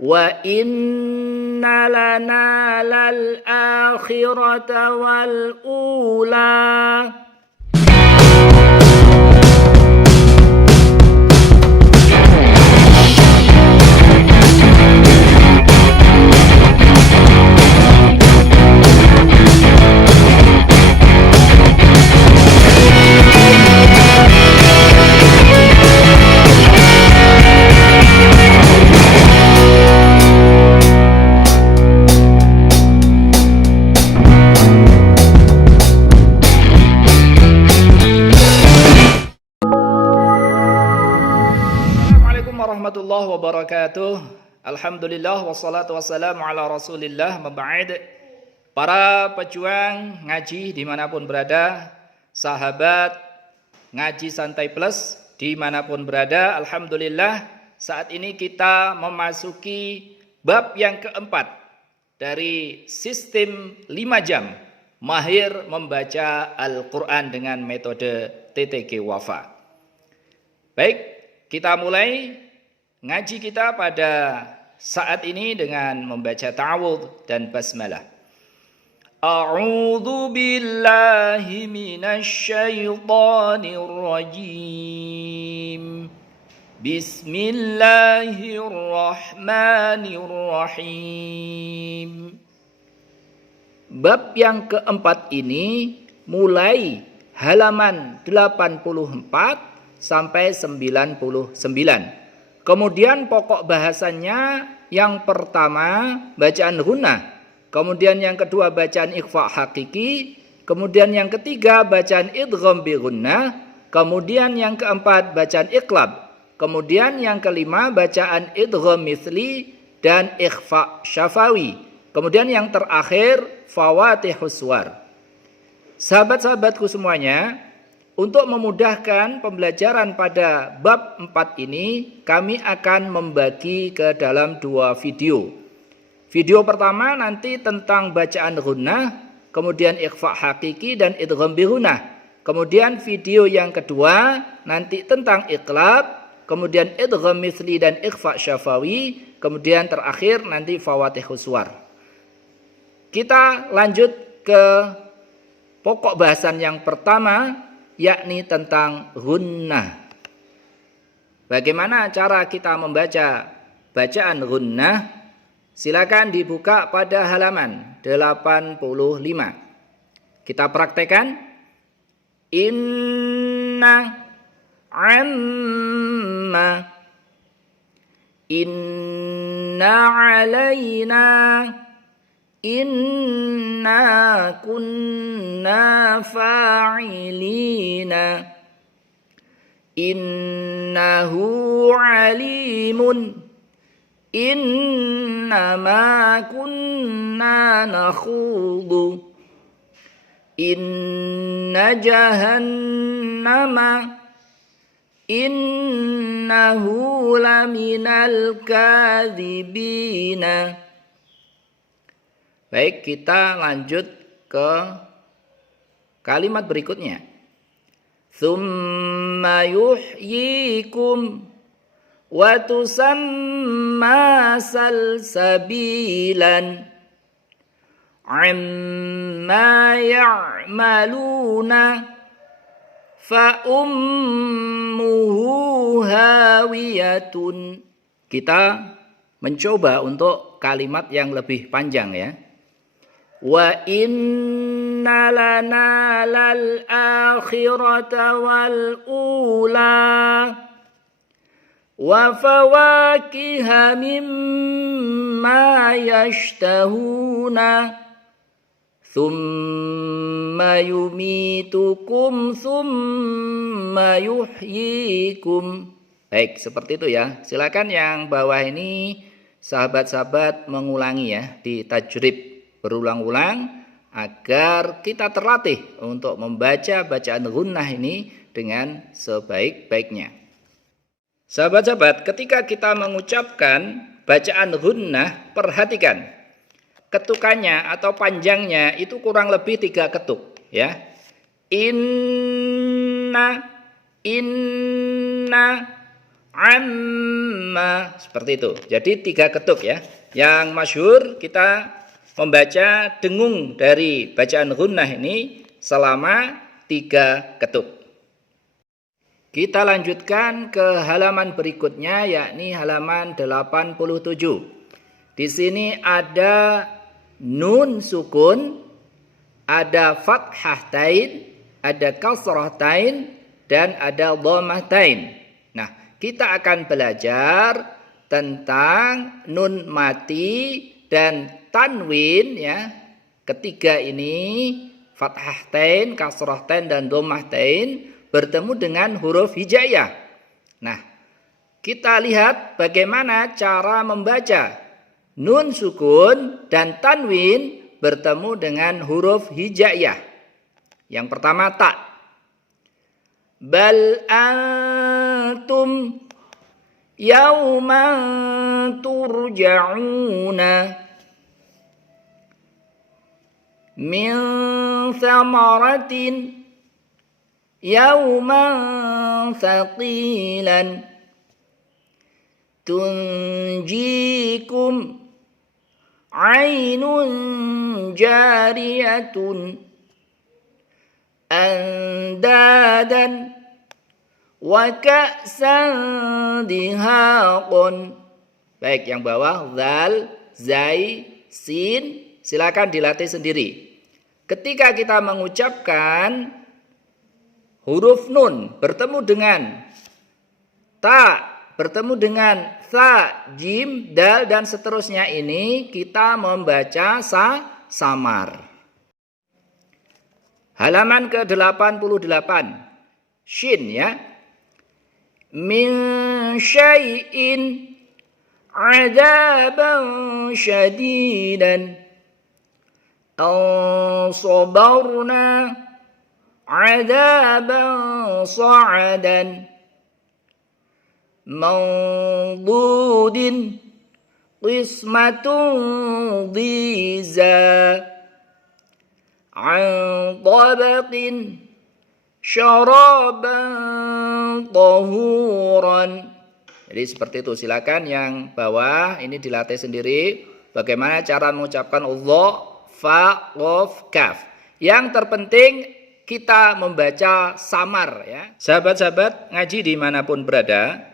Wa inna lana lal akhirata wal ula. Warahmatullahi wabarakatuh. Alhamdulillah wassalatu wassalamu ala rasulillah. Maba'id. Para pejuang ngaji dimanapun berada, sahabat ngaji santai plus dimanapun berada, alhamdulillah saat ini kita memasuki bab yang keempat dari sistem 5 jam mahir membaca Al-Quran dengan metode TTG Wafa. Baik, kita mulai ngaji kita pada saat ini dengan membaca ta'awudz dan basmalah. A'udzu billahi minasyaitonir rajim. Bismillahirrahmanirrahim. Bab yang keempat ini mulai halaman 84 sampai 99. Kemudian pokok bahasannya yang pertama bacaan gunnah, kemudian yang kedua bacaan ikhfa hakiki, kemudian yang ketiga bacaan idgham bi gunnah, kemudian yang keempat bacaan iqlab, kemudian yang kelima bacaan idgham mithli dan ikhfa syafawi, kemudian yang terakhir fawatihus suwar. Sahabat-sahabatku semuanya, untuk memudahkan pembelajaran pada bab 4 ini, kami akan membagi ke dalam 2 video. Video pertama nanti tentang bacaan gunnah, kemudian ikhfa hakiki dan idgham bi gunnah. Kemudian video yang kedua nanti tentang iqlab, kemudian idgham mithli dan ikhfa syafawi, kemudian terakhir nanti fawatihus suwar. Kita lanjut ke pokok bahasan yang pertama, yakni tentang gunnah. Bagaimana cara kita membaca bacaan gunnah? Silakan dibuka pada halaman 85. Kita praktekkan. Inna amma inna alaina inna kunna fa'ilina innahu alimun innama kunna nakhudu inna jahannama innahu laminal kadhibina. Baik, kita lanjut ke kalimat berikutnya. Tsumma yuhyikum wa tusamma salsabilan amma ya'maluna fa ummuhu hawiyatun. Kita mencoba untuk kalimat yang lebih panjang ya. Wa inna lana lal akhirata wal ula wa fawakiha mimma yashtahuna thumma yumitukum thumma yuhyikum. Baik, seperti itu ya. Silakan yang bawah ini sahabat-sahabat mengulangi ya di tajrib berulang-ulang agar kita terlatih untuk membaca bacaan gunnah ini dengan sebaik-baiknya. Sahabat-sahabat, ketika kita mengucapkan bacaan gunnah, perhatikan ketukannya atau panjangnya itu kurang lebih 3 ketuk ya. Inna amma, seperti itu. Jadi 3 ketuk ya. Yang masyhur kita membaca dengung dari bacaan gunnah ini selama 3 ketuk. Kita lanjutkan ke halaman berikutnya, yakni halaman 87. Di sini ada nun sukun, ada fathahtain, ada kasrahtain, dan ada dhammahtain. Nah, kita akan belajar tentang nun mati dan tanwin ya. Ketiga ini, fathahtain, kasrahtain, dan dhammahtain bertemu dengan huruf hijaiyah. Nah, kita lihat bagaimana cara membaca nun sukun dan tanwin bertemu dengan huruf hijaiyah. Yang pertama ta. Bal antum yauman turja'una min thamaratin yauman thaqilan tunjikum ainun jariyatun andadan wa ka'san dihaqun. Baik, yang bawah zal, zai, sin silakan dilatih sendiri. Ketika kita mengucapkan huruf nun bertemu dengan ta, bertemu dengan tha, jim, dal, dan seterusnya ini kita membaca samar. Halaman ke-88. Shin ya. Min syai'in adaban syadidan ansabarna adaban sa'adan mawdudin qismatun dhiza an tabaqin syaraban tahuran. Jadi seperti itu. Silakan yang bawah ini dilatih sendiri bagaimana cara mengucapkan Allah, fa, qaf, kaf. Yang terpenting kita membaca samar ya. Sahabat-sahabat ngaji dimanapun berada,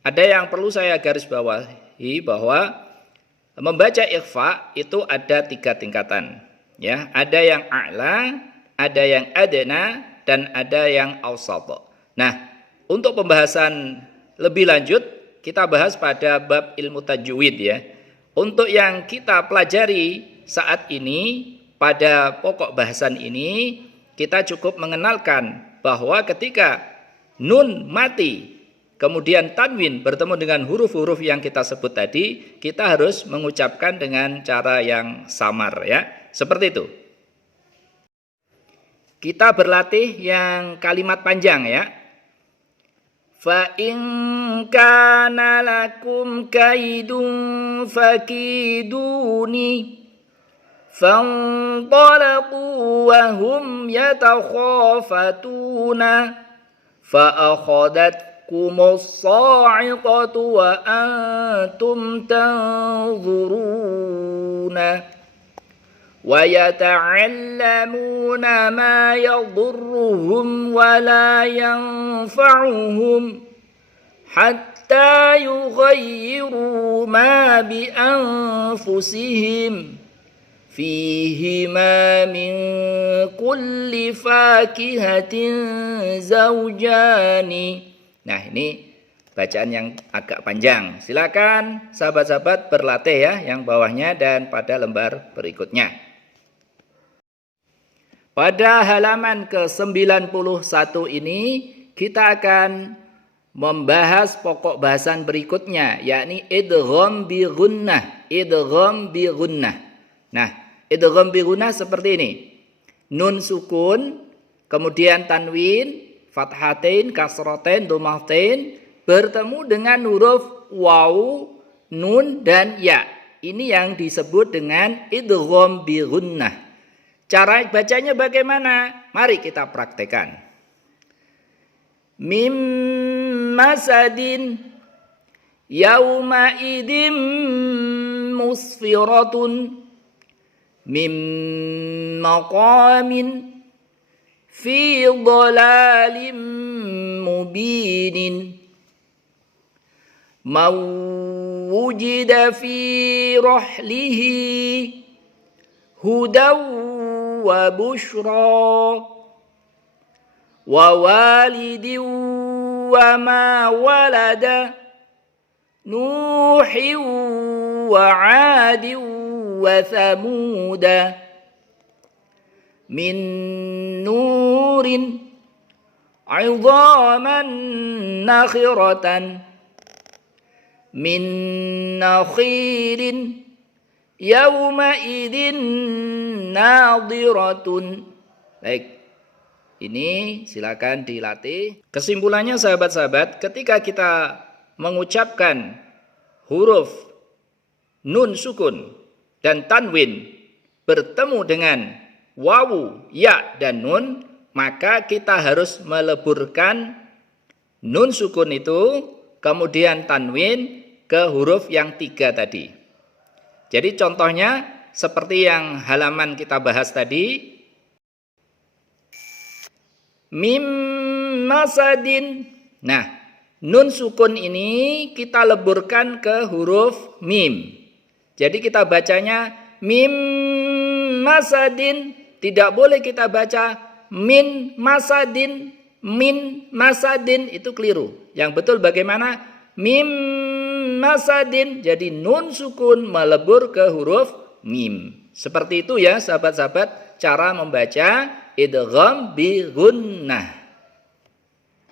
ada yang perlu saya garis bawahi bahwa membaca ikhfa itu ada 3 tingkatan ya. Ada yang a'la, ada yang adna, dan ada yang awsat. Nah, untuk pembahasan lebih lanjut kita bahas pada bab ilmu tajwid ya. Untuk yang kita pelajari saat ini pada pokok bahasan ini, kita cukup mengenalkan bahwa ketika nun mati kemudian tanwin bertemu dengan huruf-huruf yang kita sebut tadi, kita harus mengucapkan dengan cara yang samar ya. Seperti itu. Kita berlatih yang kalimat panjang ya. Fa in kana lakum kaidun fakiduni fanṭalaqū wa hum yatakhafatuna fa akhadhatkumus ṣā'iqatu wa antum tanzuruna wa yata'allamuna ma yadurruhum wa la yanfa'uhum hatta yughayyiru ma bi anfusihim fihima min kulli fakihatin zawjani. Nah, ini bacaan yang agak panjang. Silakan sahabat-sahabat berlatih ya yang bawahnya dan pada lembar berikutnya. Pada halaman ke-91 ini kita akan membahas pokok bahasan berikutnya, yakni idgham bi gunnah. Idgham bi gunnah. Nah, idgham bi gunnah seperti ini. Nun sukun, kemudian tanwin, fathatain, kasratain, dhammahtain bertemu dengan huruf waw, nun, dan ya. Ini yang disebut dengan idgham bi gunnah. Cara bacanya bagaimana? Mari kita praktekkan. Mim masadin yaumaidin musfiratun min maqamin fi dhalalim mubinin man wujida fi rahlihi hudaw wa bushra wa walidin wa ma walada nuhin wa adin wa thamuda min nurin 'idhaman nakhiratan min nakhilin yawma idin nadiratun. Baik, ini silakan dilatih. Kesimpulannya sahabat-sahabat, ketika kita mengucapkan huruf nun sukun dan tanwin bertemu dengan wawu, ya dan nun, maka kita harus meleburkan nun sukun itu kemudian tanwin ke huruf yang 3 tadi. Jadi contohnya seperti yang halaman kita bahas tadi. Mim masadin. Nah, nun sukun ini kita leburkan ke huruf mim. Jadi kita bacanya mim masadin. Tidak boleh kita baca min masadin. Min masadin itu keliru. Yang betul bagaimana? Mim masadin. Jadi nun sukun melebur ke huruf mim. Seperti itu ya sahabat-sahabat cara membaca idgham bi gunnah.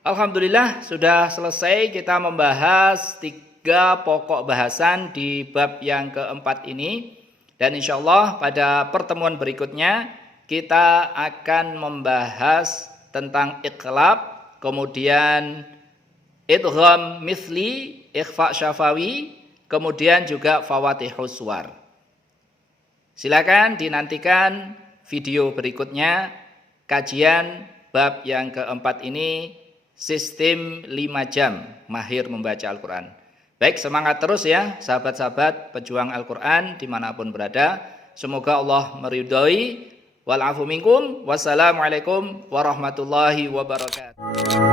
Alhamdulillah sudah selesai kita membahas 3 pokok bahasan di bab yang keempat ini. Dan insya Allah pada pertemuan berikutnya kita akan membahas tentang iqlab, kemudian idgham misli, ikhfa syafawi, kemudian juga fawatihus suwar. Silakan dinantikan video berikutnya kajian bab yang keempat ini, sistem 5 jam mahir membaca Al-Quran. Baik, semangat terus ya sahabat-sahabat pejuang Al-Quran dimanapun berada. Semoga Allah meridhai. Wal afu minkum. Wassalamualaikum warahmatullahi wabarakatuh.